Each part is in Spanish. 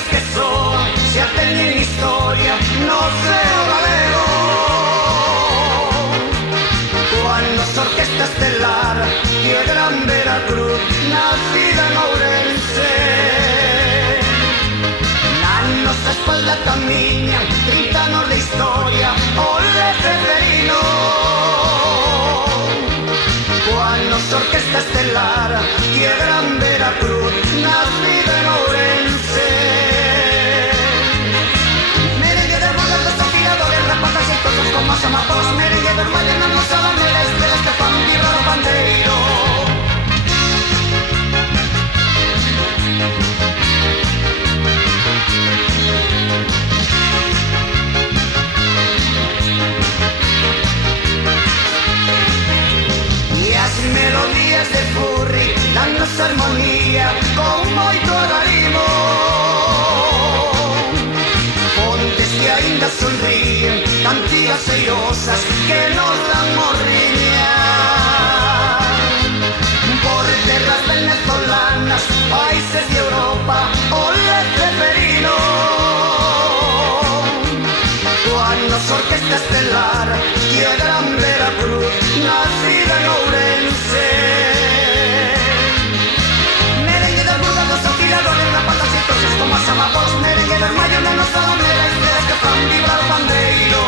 cantigas que son, xa teñen historia no ceo galego. Coa nosa orquesta estelar e a gran Veracruz, nacida en Ourense. Na nosa espalda camiñan 30 anos de historia, ole Ceferino. Coa nosa orquesta estelar e a gran Veracruz, nacida en Ourense. Merengue de burlas dos afiladores, rapazas e todos como as amapos. Merengue dos malles na nosa bandera, estrelas que fan vibrar o pandeiro. Melodías de furri, danos armonía con moito agarimo. Fontes que aínda sonríen, cantigas eirosas que nos dan morriña. Por terras venezolanas, países de Europa, ole Ceferino. Coa nosa orquesta estelar e a gran Veracruz, nacida en Ourense. Merengue das burgas dos afiladores, rapazas e tosas como as amapos. Merengue dos mallos na nosa bandera, estrelas que fan vibrar o pandeiro.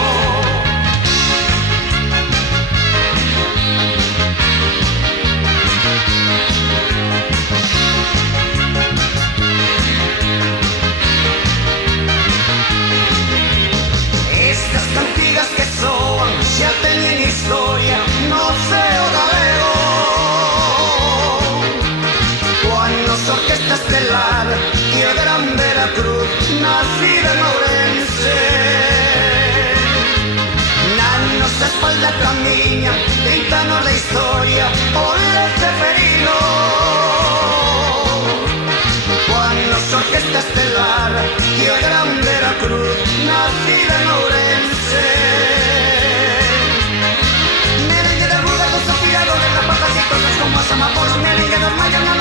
Estas cantigas que soan xa teñen historia no ceo galego. Coa nosa orquesta estelar e a gran Veracruz, nacida en Ourense. Na nosa espalda camiñan 30 anos de historia, ole Ceferino. Coa nosa orquesta estelar e a gran Veracruz, nacida en Ourense. Merengue de burgas dos afiladores, rapazas e todos como as amapos. Merengue dos mallos na